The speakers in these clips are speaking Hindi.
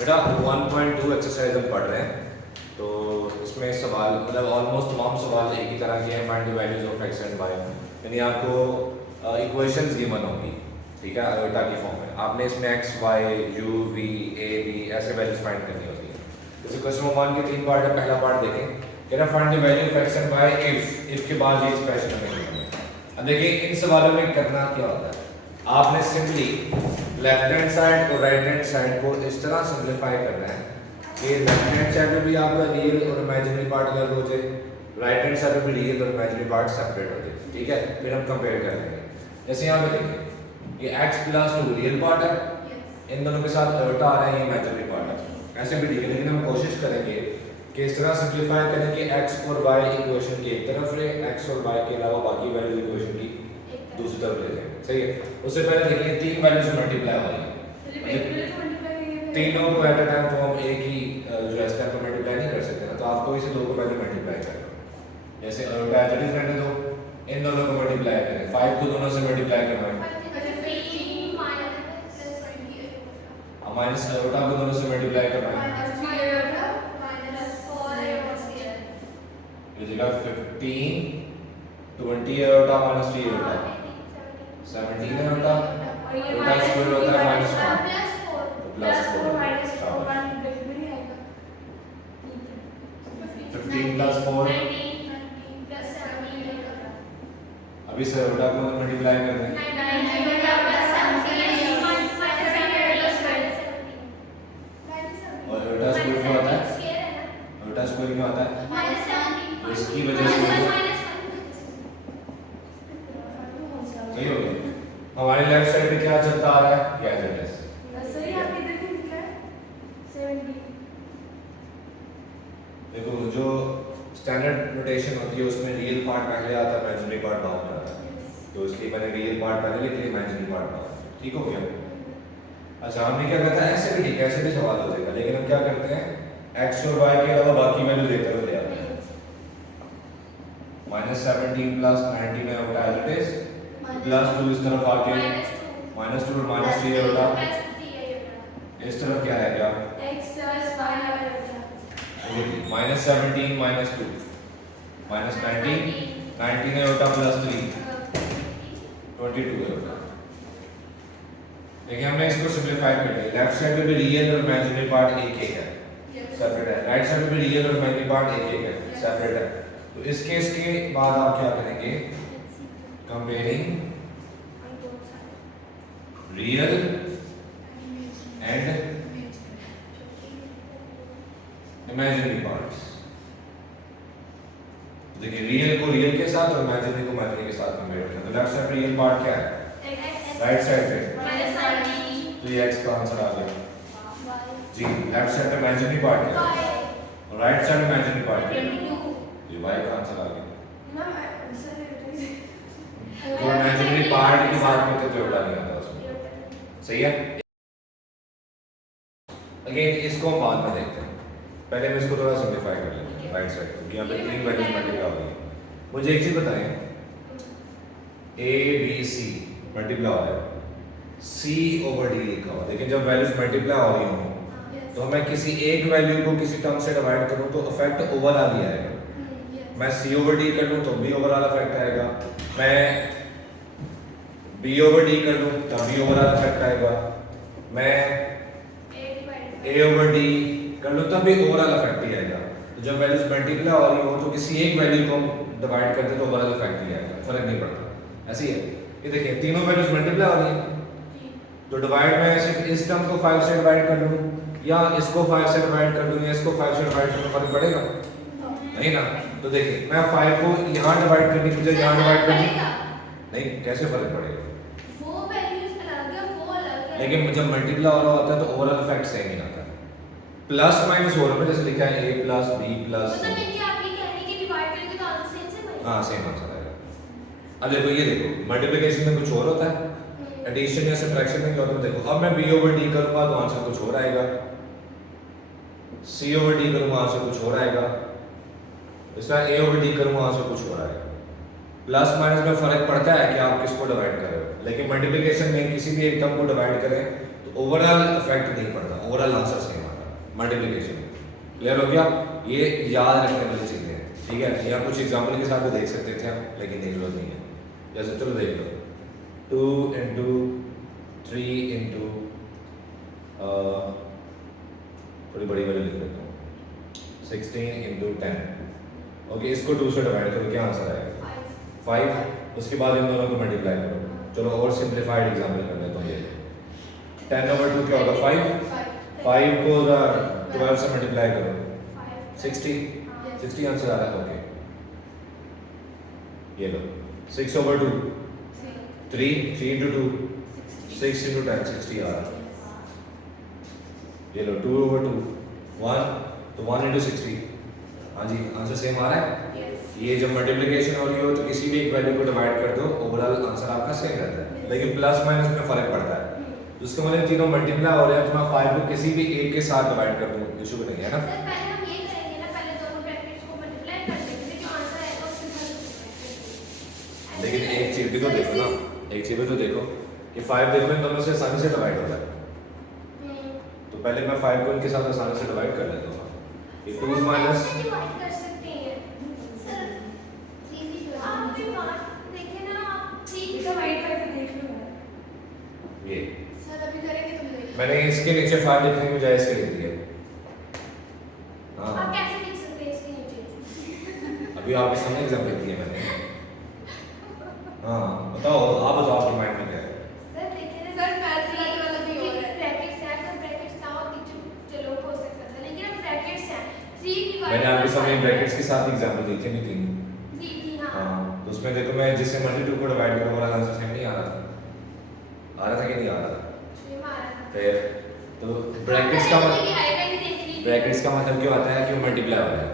बेटा 1.2 एक्सरसाइज हम पढ़ रहे हैं, तो इसमें सवाल मतलब ऑलमोस्ट तमाम सवाल एक ही तरह के हैं। Find the values of x and y, यानी आपको इक्वेशंस गिवन होंगी, ठीक है, आयोटा की फॉर्म में। आपने इसमें x y u v a b ऐसे वैल्यूज फाइंड करनी होती है। जैसे क्वेश्चन नंबर 1 के 3 पार्ट है। पहला पार्ट देखें, कह रहा find the value of x and y if के बाद ये एक्सप्रेशन हमें गिवन है। अब देखिए इन सवालों में करना क्या होता है, आपने सिंपली लेफ्ट हैंड साइड और राइट हैंड साइड को इस तरह सिंपलीफाई करना है कि लेफ्ट हैंड साइड में भी आपका रियल और इमेजिनरी पार्ट अलग हो जाए, राइट हैंड साइड में भी रियल और इमेजिनरी पार्ट सेपरेट हो जाए, ठीक है। फिर हम कंपेयर कर लेंगे। जैसे यहाँ पे देखिए ये x प्लस 2 रियल पार्ट है, इन दोनों के साथ उल्टा आ रहा है, ये इमेजिनरी पार्ट है। ऐसे भी ठीक है, लेकिन हम कोशिश करेंगे कि इस तरह सिंपलीफाई करें कि x और y इक्वेशन की एक तरफ रहे, x और y के अलावा बाकी वैल्यूज इक्वेशन की दूसरी तरफ ले जाए, सही है। उससे पहले देखिए तीन वैल्यूज मल्टीप्लाई हो रही है, तीनों को एट अ टाइम तो हम एक ही जो है स्टेप में मल्टीप्लाई नहीं कर सकते ना, तो आपको इसे दो को पहले मल्टीप्लाई करना है। जैसे अल्टा एज रहने दो, इन दोनों को मल्टीप्लाई करें, 5 को दोनों से मल्टीप्लाई करवाएं, माइनस अल्टा को दोनों से मल्टीप्लाई करवाएं, ये जगह 15 20 अल्टा माइनस 3 अल्टा 17 अल्टा, अल्टा स्क्वायर होता है माइनस 1 प्लस 4 माइनस 15 प्लस 4 अभी से अल्टा को मल्टीप्लाई कर दें, और अल्टा स्क्वायर क्या होता है, अल्टा स्क्वायर क्या होता है, तो इसकी वजह से सही हो गया। हमारे लेफ्ट साइड पे क्या चलता आ रहा है, क्या चल रहा है, सही आप इधर क्यों लिखा है 70। देखो जो स्टैंडर्ड नोटेशन होती है उसमें रियल पार्ट पहले आता है, इमेजिनरी पार्ट बाद में आता है, तो इसलिए मैंने रियल पार्ट पहले लिख लिया, इमेजिनरी पार्ट बाद में, ठीक हो गया। अच्छा हमने क्या करता है, ऐसे भी ठीक है, ऐसे भी सवाल हो जाएगा, लेकिन हम क्या करते हैं x और y के अलावा बाकी वैल्यू एक तरफ ले आते हैं। -17 प्लस 19 है उल्टा एज इट इज, प्लस 2 इस तरफ आके माइनस 2 और माइनस 3 उल्टा, इस तरफ क्या है क्या -17 माइनस 2 माइनस 19 है उल्टा प्लस 3 22 है उल्टा। देखिए हमने इसको सिंपलीफाई कर लिया, लेफ्ट साइड पे भी रियल और इमेजिनरी पार्ट एक एक है, सेपरेट है, राइट साइड पे भी रियल और इमेजिनरी पार्ट एक एक है, सेपरेट है। तो इस केस के बाद आप क्या करेंगे, comparing real and imaginary parts. देखिए रियल को रियल के साथ और इमेजिनरी को इमेजिनरी के साथ कंपेयर करते हैं। तो लेफ्ट साइड पे रियल पार्ट क्या है, राइट साइड पे, तो ये x का आंसर आ गया जी। लेफ्ट साइड पे इमेजिनरी पार्ट क्या है और राइट साइड में इमेजिनरी पार्ट क्या है, ये y का आंसर आ गया। तो इमेजिनरी पार्ट की बात करते तो उल्टा नहीं आता उसमें, सही है। अगेन इसको हम बाद में देखते हैं, पहले हम इसको थोड़ा सिंपलीफाई कर लेते हैं राइट साइड, क्योंकि यहाँ पे तीन वैल्यूज मल्टीप्लाई हो गई। मुझे एक चीज बताएं, a b c मल्टीप्लाई हो रहा है, c ओवर d लिखा हुआ, लेकिन जब वैल्यूज मल्टीप्लाई हो रही हो तो मैं किसी एक वैल्यू को किसी टर्म से डिवाइड करूं तो इफेक्ट ओवरऑल ही आएगा। मैं c ओवर d कर लूं तो भी ओवरऑल इफेक्ट आएगा, मैं b ओवर d कर लूं तब भी ओवरऑल इफेक्ट आएगा, मैं a ओवर d कर लूं तब भी ओवरऑल इफेक्ट ही आएगा। तो जब वैल्यूज मल्टीप्लाई हो रही हो तो किसी एक वैल्यू को डिवाइड करते तो ओवरऑल इफेक्ट ही आएगा, फर्क नहीं पड़ता। ऐसे ही है, ये देखिए तीनों वैल्यूज मल्टीप्लाई हो रही हैं, तो डिवाइड में सिर्फ इस टर्म को 5 से डिवाइड कर लूं या इसको 5 से डिवाइड कर लूं या इसको 5 से डिवाइड कर लूं, फर्क पड़ेगा नहीं ना। तो देखिए मैं 5 को यहां डिवाइड करनी मुझे यहां डिवाइड करनी नहीं, कैसे फर्क पड़ेगा, वो वैल्यूज अलग है वो अलग है, लेकिन जब मल्टीप्लाई हो रहा होता है तो ओवरऑल इफेक्ट सेम ही आता है। प्लस माइनस हो रहा है, जैसे लिखा है a प्लस b प्लस, मतलब इनके आप ये कह रहे हैं कि डिवाइड करेंगे तो आंसर सेम सेम आएगा। हां सेम आंसर आएगा। अब देखो ये देखो मल्टीप्लिकेशन में कुछ और होता है, एडिशन या सब्ट्रैक्शन में क्या होता है, देखो अब मैं b ओवर d करूंगा तो आंसर कुछ और आएगा, c ओवर d करूंगा आंसर कुछ और आएगा, इस तरह a ओवर d करूंगा आंसर कुछ और आएगा। प्लस माइनस में फर्क पड़ता है कि आप किसको डिवाइड कर रहे हो, लेकिन मल्टीप्लिकेशन में किसी भी एक टर्म को डिवाइड करें तो ओवरऑल इफेक्ट नहीं पड़ता, ओवरऑल आंसर सेम आता है। मल्टीप्लिकेशन। क्लियर हो गया? ये याद रखने वाली चीज़ें हैं, ठीक है। यहाँ कुछ एग्जाम्पल के साथ भी देख सकते थे हम, लेकिन नहीं जरूरत नहीं है। जैसे चलो देख लो 2 इंटू 3 इंटू थोड़ी बड़ी वाली लिख देता हूँ 16 इंटू 10। ओके, इसको 2 से डिवाइड करो, क्या आंसर आएगा? 5। उसके बाद इन दोनों को मल्टीप्लाई करो। चलो और सिंप्लीफाइड एग्जाम्पल कर लेता हूँ। ये 10/2 क्या होगा? 5। 5 को 12 से मल्टीप्लाई करो 60 आंसर आ रहा है। ओके, ये लो 6/2 3 इंटू 2 6 इंटू 10 60 आ रहा है। ये लो 2/2 1 तो 1 इंटू 60। हाँ जी, आंसर सेम आ रहा है। ये जब मल्टीप्लिकेशन हो रही हो तो किसी भी एक वैल्यू को डिवाइड कर दो, ओवरऑल आंसर आपका सेम रहता है, लेकिन प्लस माइनस में फर्क पड़ता है। तो उसके मतलब तीनों मल्टीप्लाई हो रहे हैं तो मैं 5 को किसी भी एक के साथ डिवाइड कर दूँ, इशू नहीं है ना। सर पहले हम ये करेंगे ना, पहले दोनों ब्रैकेट्स को मल्टीप्लाई कर देंगे, जो आंसर आएगा उसके साथ मल्टीप्लाई करेंगे। लेकिन एक चीज भी तो देखो ना, एक चीज भी तो देखो कि 5 देखो इन दोनों से आसानी से डिवाइड हो रहा है, तो पहले मैं 5 को इनके साथ आसानी से डिवाइड कर लेता हूँ। ये 2 माइनस डिवाइड कर सकते हैं सर। 3 से आप भी बात देखिए ना, आप 3 डिवाइड करके देख लो। ये सर अभी करेंगे तो मिलेगा। मैंने इसके नीचे 5 लिखने की बजाय इसके लिख दिया। हाँ, आप कैसे लिख सकते हैं इसके नीचे? अभी आपके सामने एग्जाम्पल किया मैंने। हाँ बताओ, आप बताओ आपके माइंड में क्या है? सर देखिए ना सर, मैथ वाला भी हो रहा है। ब्रैकेट्स है तो ब्रैकेट्स ना हो नीचे चलो हो सकता था, लेकिन अब ब्रैकेट्स हैं 3 डिवाइड। मैंने आपके सामने ब्रैकेट्स के साथ एग्जाम्पल दी थी नहीं तीन। जी जी हाँ। हाँ, तो उसमें देखो मैं जिससे मल्टी 2 को डिवाइड करूँ वाला आंसर सेम नहीं आ रहा था? आ रहा था कि नहीं आ रहा था? ये मारा था। फिर तो ब्रैकेट्स का मतलब क्या होता है कि वो मल्टीप्लाई हो रहा है।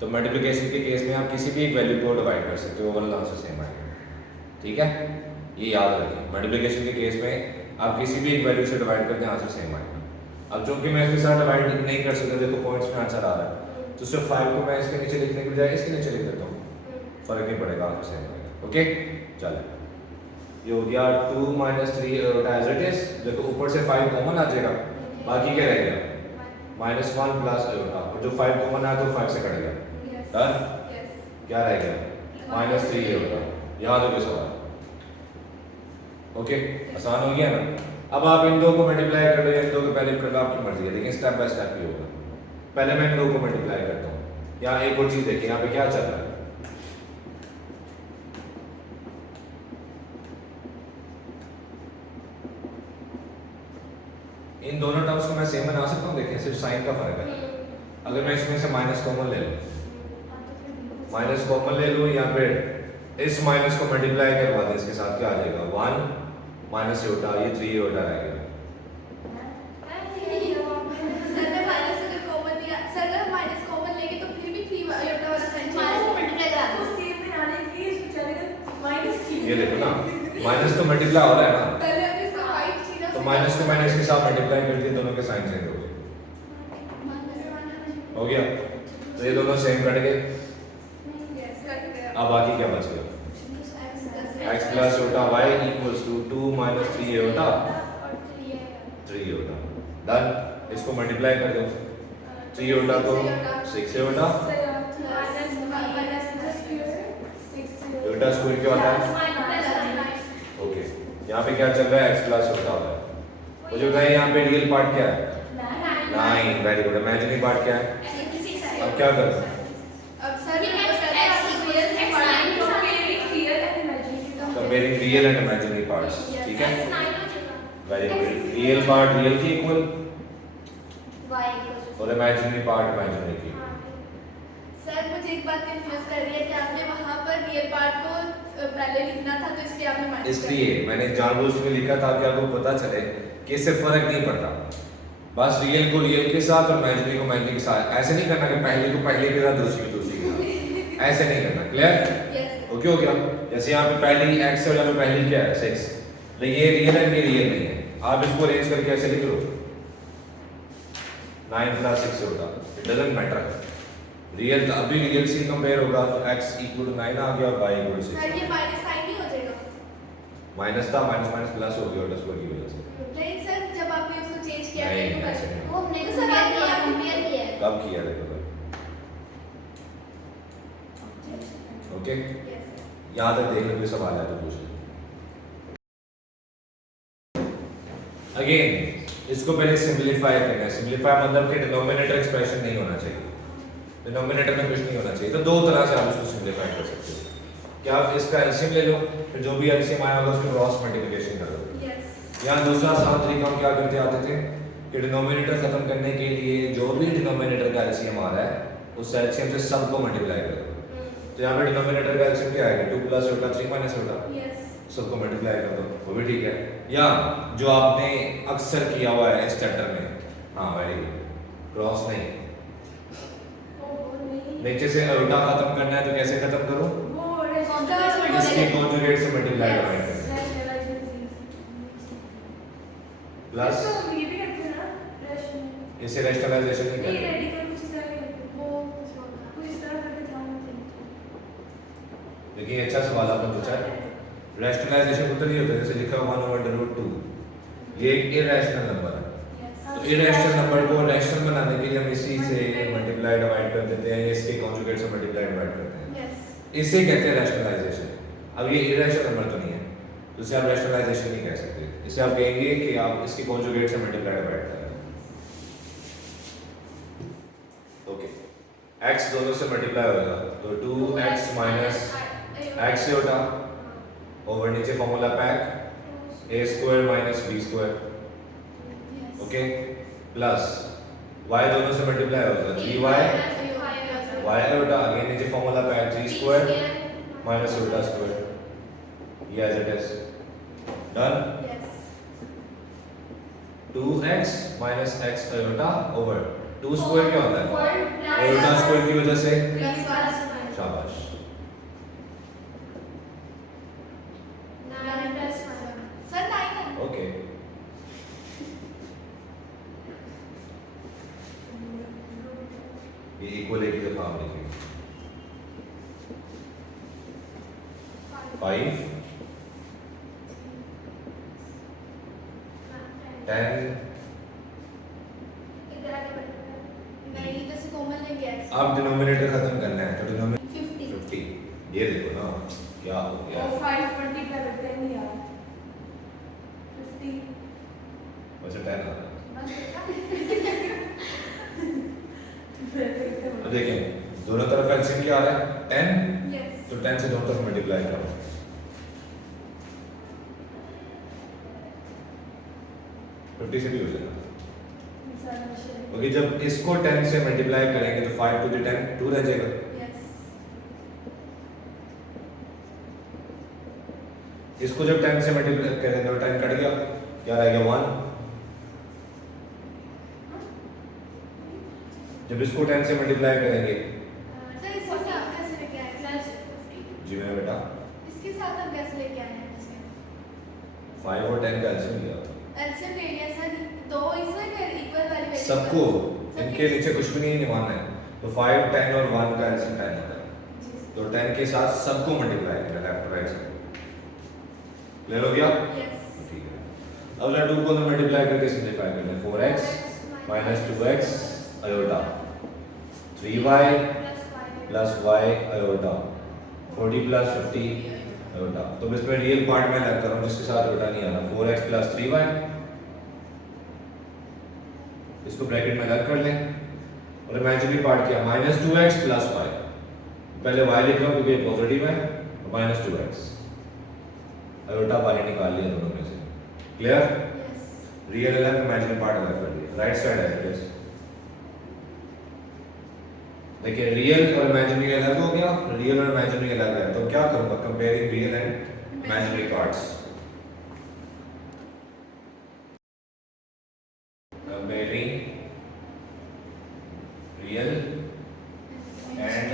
तो मल्टीप्लिकेशन के केस में आप किसी भी एक वैल्यू को डिवाइड कर सकते हो, ओवरऑल आंसर सेम आएगा, ठीक है। ये याद रखिए, मल्टीप्लिकेशन के केस में आप किसी भी एक वैल्यू से डिवाइड करते हैं, आंसर सेम आएगा। अब चूंकि मैं इसके साथ डिवाइड नहीं कर सकता, देखो पॉइंट्स में आंसर आ रहा है, तो सिर्फ 5 को मैं इसके नीचे लिखने के बजाय इसके नीचे लिख देता हूँ, फर्क नहीं पड़ेगा, आंसर सेम आएगा। ओके चलो, ये हो गया 2 माइनस 3 एज इट इज। देखो ऊपर से 5 कॉमन आ जाएगा, बाकी क्या रहेगा? -1 प्लस और जो 5 कॉमन आया तो 5 से कट गया, डन। क्या रहेगा? -3 होगा। याद हो गया सवाल? ओके, आसान हो गया ना। अब आप इन दो को मल्टीप्लाई कर दो, इन दो को पहले कर दो, आपकी मर्जी है, लेकिन स्टेप बाय स्टेप ही होगा। पहले मैं इन दो को मल्टीप्लाई करता हूँ। यहाँ एक और चीज देखिए, यहाँ पे क्या चल रहा है? इन दोनों टर्म्स को मैं सेम बना सकता हूँ, देखिए सिर्फ साइन का फर्क है। अगर मैं इसमें से माइनस कॉमन ले लूँ, माइनस कॉमन ले लूँ या फिर इस माइनस को मल्टीप्लाई करवा दें इसके साथ, क्या आ जाएगा? 1 माइनस योटा, ये 3 योटा रहेगा। सर ने माइनस अगर कॉमन दिया, सर अगर माइनस कॉमन लेंगे तो फिर भी 3 योटा वाला साइन माइनस को मल्टीप्लाई करा दो। सेम बनाने के लिए चलेगा -3। ये देखो ना, माइनस तो मल्टीप्लाई हो रहा है ना, पहले अभी इसका 5 थी ना, तो माइनस को माइनस के साथ मल्टीप्लाई कर दिए, दोनों के साइन सेम हो गए। हो गया, तो ये दोनों सेम कट गए। अब बाकी क्या बच गया? x plus iota y equals to 2 minus 3 iota 3 iota, done. इसको मल्टीप्लाई कर दो, 3 योटा तो 6 योटा, योटा स्क्वायर क्या होता है? ओके, यहाँ पे क्या चल रहा है? x प्लस योटा हो रहा है। मुझे बताइए यहाँ पे रियल पार्ट क्या है? 9। Very good. इमेजिनरी पार्ट क्या है? अब क्या करो? Comparing real and imaginary parts, ठीक है। Very good. Real part real की इक्वल और इमेजिनरी पार्ट इमेजिनरी की। सर मुझे एक बात कंफ्यूज कर रही है कि आपने वहाँ पर रियल पार्ट को पहले लिखना था, तो इसलिए आपने माइनस इसलिए मैंने जानबूझ के लिखा ताकि आपको पता चले कि इससे फर्क नहीं पड़ता। बस रियल को रियल के साथ और इमेजिनरी को इमेजिनरी के साथ। ऐसे नहीं करना कि पहले को पहले के साथ, दूसरी को दूसरी के साथ, ऐसे नहीं करना। क्लियर? ओके हो गया। जैसे यहाँ पे पहली x है और यहाँ पे पहली क्या है? 6। लेकिन ये रियल है, ये रियल नहीं है। आप इसको अरेंज करके ऐसे लिख लो, 9 प्लस 6 होगा, इट डजंट मैटर। रियल अभी रियल से कंपेयर होगा तो x इक्वल टू 9 आ गया और y इक्वल टू 6। सर ये माइनस साइन नहीं हो जाएगा? माइनस था, माइनस माइनस प्लस हो गया, और स्क्वायर की वजह से। नहीं सर, जब आपने उसको चेंज किया नहीं, तो ऐसे नहीं। वो हमने तो सर आप कब किया देखो तो ओके यहाँ तक देख लो कोई सवाल है तो पूछ लो अगेन इसको पहले सिंपलीफाई करना है सिंपलीफाई मतलब कि डिनोमिनेटर एक्सप्रेशन नहीं होना चाहिए डिनोमिनेटर में कुछ नहीं होना चाहिए तो दो तरह से आप इसको सिंपलीफाई कर सकते हो क्या आप इसका एलसीएम ले लो फिर जो भी एलसीएम आया होगा उसको क्रॉस मल्टीप्लिकेशन कर दो यहाँ दूसरा आसान तरीका हम क्या करते आते थे कि डिनोमिनेटर खत्म करने के लिए जो भी डिनोमिनेटर का एलसीएम आ रहा है उस एलसीएम से सब को मल्टीप्लाई कर दो तो यहाँ पे डिनोमिनेटर का एलसीएम क्या आएगा 2 + रोटा 3 - रोटा सबको मल्टीप्लाई कर दो वो भी ठीक है या जो आपने अक्सर किया हुआ है इस चैप्टर में हाँ वेरी गुड क्रॉस नहीं नीचे से रोटा खत्म करना है तो कैसे खत्म करो इसके कॉन्जुगेट से मल्टीप्लाई करना है प्लस इसे रैशनलाइजेशन नहीं करना देखिए अच्छा सवाल आपने पूछा है रैशनलाइजेशन उधर ही होता है जैसे लिखा हुआ 1/√2 ये एक इरेशनल नंबर है तो इरेशनल नंबर को रैशनल बनाने के लिए हम इसी से मल्टीप्लाई डिवाइड कर देते हैं इसके कॉन्जुगेट से मल्टीप्लाई डिवाइड करते हैं इसे कहते हैं रैशनलाइजेशन अब ये इरेशनल नंबर तो नहीं है तो इसे आप रैशनलाइजेशन नहीं कह सकते इसे आप कहेंगे कि आप इसके कॉन्जुगेट से मल्टीप्लाई डिवाइड करें ओके x दोनों से मल्टीप्लाई होगा तो 2x - x होता ओवर नीचे formula pack a² - b² okay plus y दोनों से मल्टीप्लाई होगा 3y y होता अगेन नीचे फॉर्मूला पैक 3² - root² ये as it is done 2x - x iota over 2² क्या होता है iota² की वजह से शाबाश ओके ये इक्वल एक ही दफा हम लिखेंगे 5 10 अब डिनोमिनेटर खत्म करना है तो डिनोमिनेटर 50 ये देखो ना क्या हो गया वैसे 10 आ रहा है अब देखें दोनों तरफ एलसीएम क्या आ रहा है 10 तो 10 से दोनों तरफ मल्टीप्लाई करो फिफ्टी से भी हो जाएगा ओके जब इसको 10 से मल्टीप्लाई करेंगे तो 5 to the 10 2 रह जाएगा इसको जब 10 से मल्टीप्लाई करेंगे तो 10 कट गया क्या रह गया 1 जब इसको 10 से मल्टीप्लाई करेंगे जी मेरा बेटा इसके साथ हम कैसे लेके आए हैं 5 और 10 का एलसीएम लिया एलसीएम ले लिया सर दो इसमें इक्वल वाली सबको इनके नीचे कुछ भी नहीं निभाना है तो 5 10 और 1 का एलसीएम 10 होता है तो 10 के साथ सबको मल्टीप्लाई करना लेफ्ट राइट से क्लियर हो गया ठीक है अब ला 2 को तो मल्टीप्लाई करके सिंपलीफाई करना है 4x - 2x iota 3y + y iota 40 + 50 iota तो इसमें रियल पार्ट में लग कर रहा हूं जिसके साथ iota नहीं आ रहा 4x + 3y इसको ब्रैकेट में लग कर लें और इमेजिनरी पार्ट क्या -2x + y पहले y लिख रहा हूं क्योंकि पॉजिटिव है -2x iota बाहर निकाल लिया दोनों में से क्लियर रियल अलग इमेजिनरी पार्ट अलग कर दिया राइट साइड है प्लीज देखिए रियल और इमेजिनरी अलग हो गया रियल और इमेजिनरी अलग है तो क्या करूंगा comparing real and imaginary parts comparing real and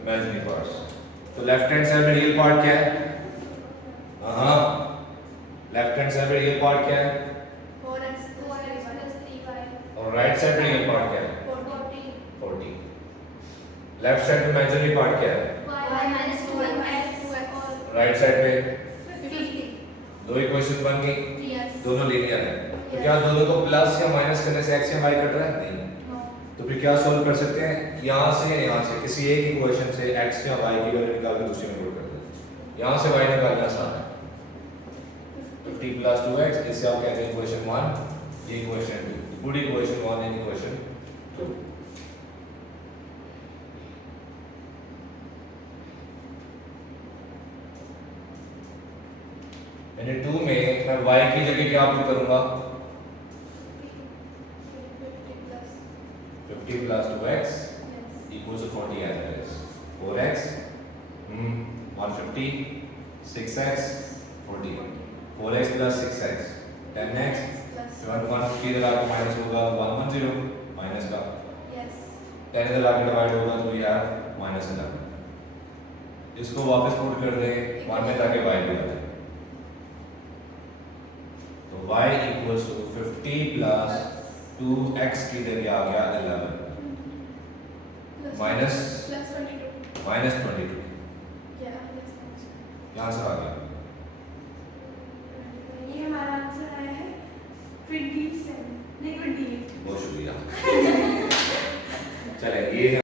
imaginary parts तो लेफ्ट हैंड साइड में रियल पार्ट क्या है हाँ लेफ्ट हैंड साइड में रियल पार्ट क्या है और राइट साइड में रियल पार्ट क्या है 40 लेफ्ट साइड में इमेजिनरी पार्ट क्या है राइट साइड में दो इक्वेशन बन गई, यस दोनों लीनियर है, तो Yes. क्या दोनों को प्लस या माइनस करने से x या y कट रहा है? नहीं। नो तो फिर क्या सोल्व कर सकते हैं? यहाँ से या यहाँ से किसी एक इक्वेशन से x या y की वैल्यू निकाल के दूसरी में पुट कर दें। यहाँ से y निकालना आसान है, 50 प्लस 2x, इससे आप कहते हैं इक्वेशन 1, ये इक्वेशन 2, पूरी इक्वेशन 1 एंड इक्वेशन 2। यानी 2 में मैं y की जगह क्या पुट करूंगा? 50 plus 2x equals to 40 as it is. 4x, 150, 6x, 40. 4x plus 6x, 10x, 150 इधर आके माइनस होगा 110 माइनस का, 10 इधर आके डिवाइड होगा तो we have माइनस 11। इसको वापस पुट कर दें 1 में ताकि y भी आ जाए। तो y equals to 50 plus 2x की जगह आ गया 11 माइनस प्लस 22 22, या यहाँ से आ गया